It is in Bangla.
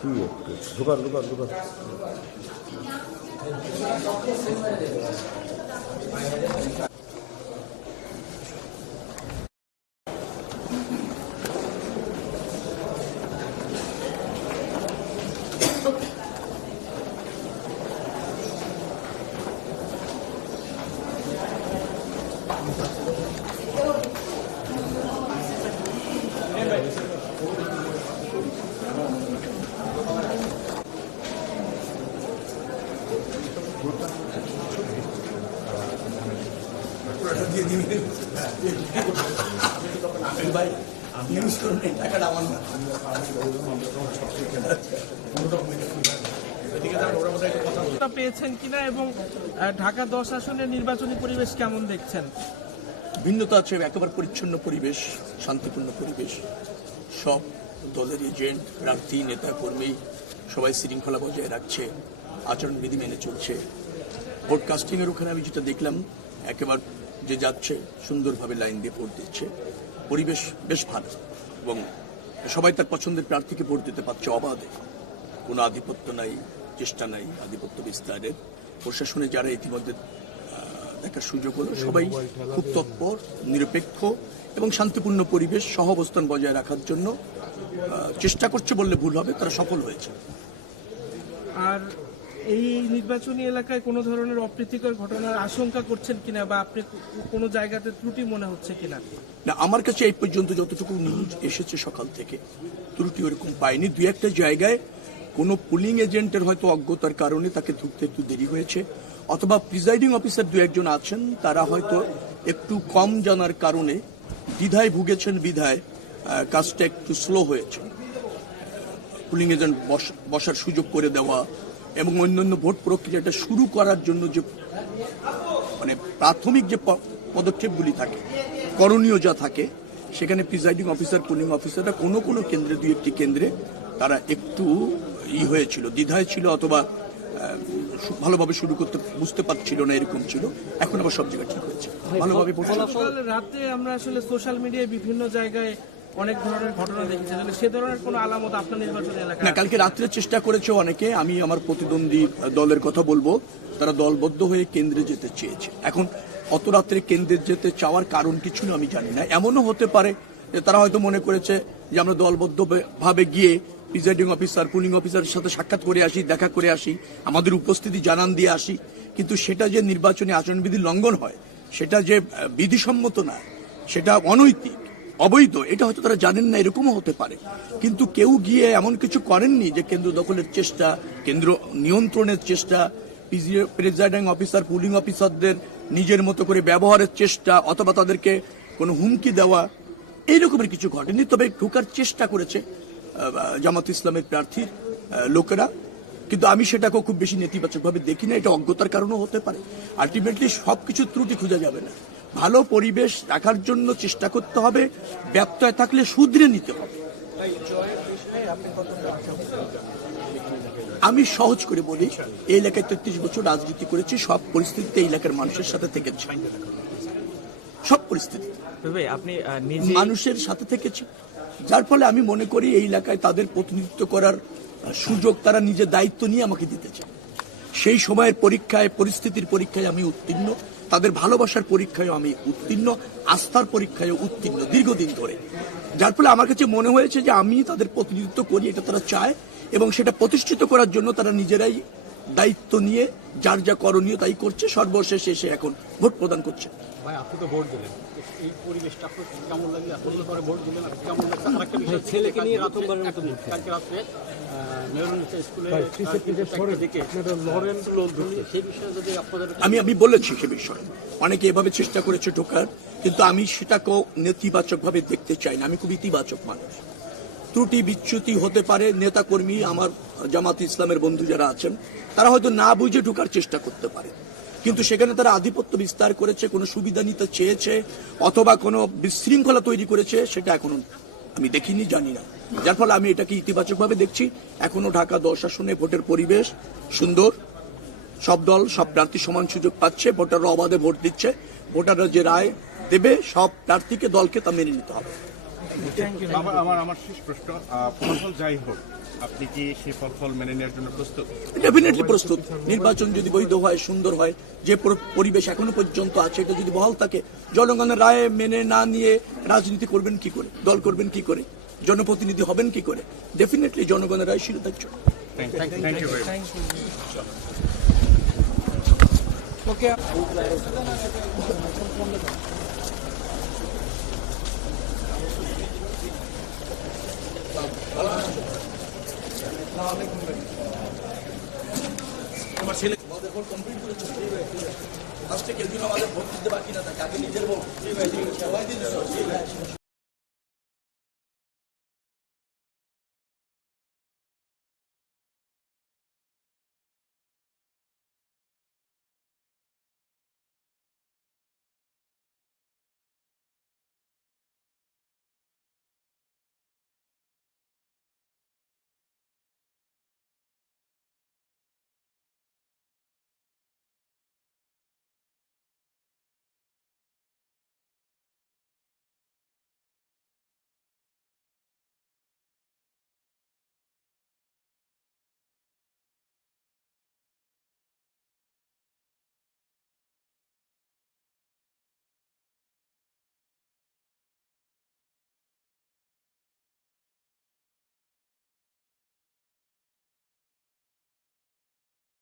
কি একটু পেয়েছেন কিনা এবং ঢাকা দশ আসনের নির্বাচনী পরিবেশ কেমন দেখছেন? ভিন্নতা আছে, একেবারে পরিচ্ছন্ন পরিবেশ, শান্তিপূর্ণ পরিবেশ। সব দলের এজেন্ট, প্রার্থী, নেতা, কর্মী, সবাই শৃঙ্খলা বজায় রাখছে, আচরণবিধি মেনে চলছে। ভোট কাস্টিং এর ওখানে আমি যেটা দেখলাম, একেবারে যে যাচ্ছে সুন্দরভাবে লাইন দিয়ে ভোট দিচ্ছে। পরিবেশ বেশ ভালো এবং সবাই তার পছন্দের প্রার্থীকে ভোট দিতে পারছে অবাধে। কোনো আধিপত্য নাই চেষ্টা নাই আধিপত্য বিস্তারের। প্রশাসনে যারা ইতিমধ্যে দেখার সুযোগ হলো সবাই খুব তৎপর নিরপেক্ষ এবং শান্তিপূর্ণ পরিবেশ সহ অবস্থান বজায় রাখার জন্য চেষ্টা করছে বললে ভুল হবে তারা সফল হয়েছে। আর এই নির্বাচনী এলাকায় কোনো ধরনের অপ্রীতিকর ঘটনার আশঙ্কা করছেন কিনা বা আপনি কোনো জায়গাতে ত্রুটি মনে হচ্ছে কিনা? না, আমার কাছে এই পর্যন্ত যতটুকু নিউজ এসেছে সকাল থেকে, ত্রুটি ওরকম পাইনি। দুই একটা জায়গায় কোনো পুলিং এজেন্টের হয়তো অজ্ঞতার কারণে তাকে ঢুকতে একটু দেরি হয়েছে, অথবা প্রিজাইডিং অফিসার দু একজন আছেন, তারা হয়তো একটু কম জানার কারণে দ্বিধায় ভুগেছেন, বিধায় কাজটা একটু স্লো হয়েছে। পুলিং এজেন্ট বস- বসার সুযোগ করে দেওয়া এবং অন্যান্য ভোট প্রক্রিয়াটা শুরু করার জন্য যে মানে প্রাথমিক যে পদক্ষেপগুলি থাকে করণীয় যা থাকে সেখানে প্রিজাইডিং অফিসার পুলিং অফিসাররা কোনো কোনো কেন্দ্রে দুই একটি কেন্দ্রে তারা একটু ই হয়েছিল দ্বিধায় ছিল অথবা ভালোভাবে শুরু করতে বুঝতে পারছিল না এরকম ছিল। এখন আবার সব জায়গায় ঠিক হয়েছে ভালোভাবে রাতে আমরা আসলে সোশ্যাল মিডিয়ায় বিভিন্ন জায়গায় অনেক ধরনের ঘটনা দেখেছি। সে ধরনের কোনো আলামত আপনার নির্বাচনী না, কালকে রাত্রে চেষ্টা করেছে অনেকে। আমি আমার প্রতিদ্বন্দ্বী দলের কথা বলব। তারা দলবদ্ধ হয়ে কেন্দ্রে যেতে চেয়েছে। এখন অত রাত্রে কেন্দ্রে যেতে চাওয়ার কারণ কিছু আমি জানি না। এমনও হতে পারে যে তারা হয়তো মনে করেছে যে আমরা দলবদ্ধ ভাবে গিয়ে প্রিজাইডিং অফিসার পুলিং অফিসারের সাথে সাক্ষাৎ করে আসি, দেখা করে আসি, আমাদের উপস্থিতি জানান দিয়ে আসি। কিন্তু সেটা যে নির্বাচনী আচরণবিধি লঙ্ঘন হয়, সেটা যে বিধিসম্মত না সেটা অনৈতিক। অবৈধ, এটা হয়তো তারা জানেন না, এরকমও হতে পারে। কিন্তু কেউ গিয়ে এমন কিছু করেননি যে কেন্দ্র দখলের চেষ্টা কেন্দ্র নিয়ন্ত্রণের চেষ্টা প্রেজাইডিং অফিসার, পুলিং অফিসারদের নিজের মতো করে ব্যবহারের চেষ্টা, অথবা তাদেরকে কোনো হুমকি দেওয়া, এই রকমের কিছু ঘটেনি। তবে ঢোকার চেষ্টা করেছে জামাত ইসলামের প্রার্থীর লোকেরা। কিন্তু আমি সেটাকেও খুব বেশি নেতিবাচকভাবে দেখি না, এটা অজ্ঞতার কারণেও হতে পারে। আলটিমেটলি সবকিছু ত্রুটি খুঁজে যাবে না। ভালো পরিবেশ রাখার জন্য চেষ্টা করতে হবে ব্যত্যয় থাকলে শুধরে নিতে হবে। আমি সহজ করে বলি এই এলাকায় তেত্রিশ বছর রাজনীতি করেছি সব পরিস্থিতিতে এই এলাকার মানুষের সাথে থেকেছি। সব পরিস্থিতি। আপনি মানুষের সাথে থেকেছি। যার ফলে আমি মনে করি এই এলাকায় তাদের প্রতিনিধিত্ব করার সুযোগ তারা নিজের দায়িত্ব নিয়ে আমাকে দিতে চায়। সেই সময়ের পরীক্ষায় পরিস্থিতির পরীক্ষায় আমি উত্তীর্ণ। তাদের ভালোবাসার পরীক্ষায় আমি উত্তীর্ণ, আস্থার পরীক্ষায় উত্তীর্ণ দীর্ঘদিন ধরে। যার ফলে আমার কাছে মনে হয়েছে যে আমি তাদের প্রতিনিধিত্ব করি, এটা তারা চায় এবং সেটা প্রতিষ্ঠিত করার জন্য তারা নিজেরাই দায়িত্ব নিয়ে যার যা করণীয় তাই করছে সর্বশেষে এসে এখন ভোট প্রদান করছে। ভাই আপনি তো ভোট দিলেন। এই পরিবেশটা কেমন লাগে? আপনি পরে ভোট দিলেন। কেমন লাগছে? আরেকটা বিষয় ছেলেকে নিয়ে প্রথমবারের মতো কালকে রাত্রে মেয়রনিসা স্কুলে দিকে লরেন্স লোক সেই বিষয়ে যদি আপনাদের আমি আমি বলেছি সে বিষয়ে। অনেকে এভাবে চেষ্টা করেছে ঢোকার কিন্তু আমি সেটাকেও নেতিবাচক ভাবে দেখতে চাই না। আমি খুব ইতিবাচক মানুষ। ত্রুটি বিচ্যুতি হতে পারে নেতা কর্মী আমার জামাত ইসলামের বন্ধু যারা আছেন, তারা হয়তো না বুঝে ঢোকার চেষ্টা করতে পারে। কিন্তু সেখানে তারা আধিপত্য বিস্তার করেছে, কোনো সুবিধা নিতে চেয়েছে, অথবা কোনো বিশৃঙ্খলা তৈরি করেছে, সেটা এখনও আমি দেখিনি, জানি না। যার ফলে আমি এটাকে ইতিবাচকভাবে দেখছি। এখনও ঢাকা দশ আসনে ভোটের পরিবেশ সুন্দর। সব দল, সব প্রার্থী সমান সুযোগ পাচ্ছে, ভোটাররা অবাধে ভোট দিচ্ছে। ভোটাররা যে রায় দেবে, সব প্রার্থীকে দলকে তা মেনে নিতে হবে। আমার আমার আমার শেষ প্রশ্ন ফলাফল যাই হোক আপনি কি সেই ফলাফল মেনে নেওয়ার জন্য প্রস্তুত? ডেফিনেটলি প্রস্তুত। নির্বাচন যদি বৈধ হয় সুন্দর হয় যে পরিবেশ এখনও পর্যন্ত আছে এটা যদি বহাল থাকে জনগণের রায় মেনে না নিয়ে রাজনীতি করবেন কি করে? দল করবেন কি করে? জনপ্রতিনিধি হবেন কি করে? ডেফিনেটলি জনগণের রায় শিরোধার্য thank you very thank you okay আমার ছেলে কমপ্লিট করেছে আজকে কেউ আমাদের ভোট দিতে বাকি না থাকে আগে নিজের ভোট সবাই দিতে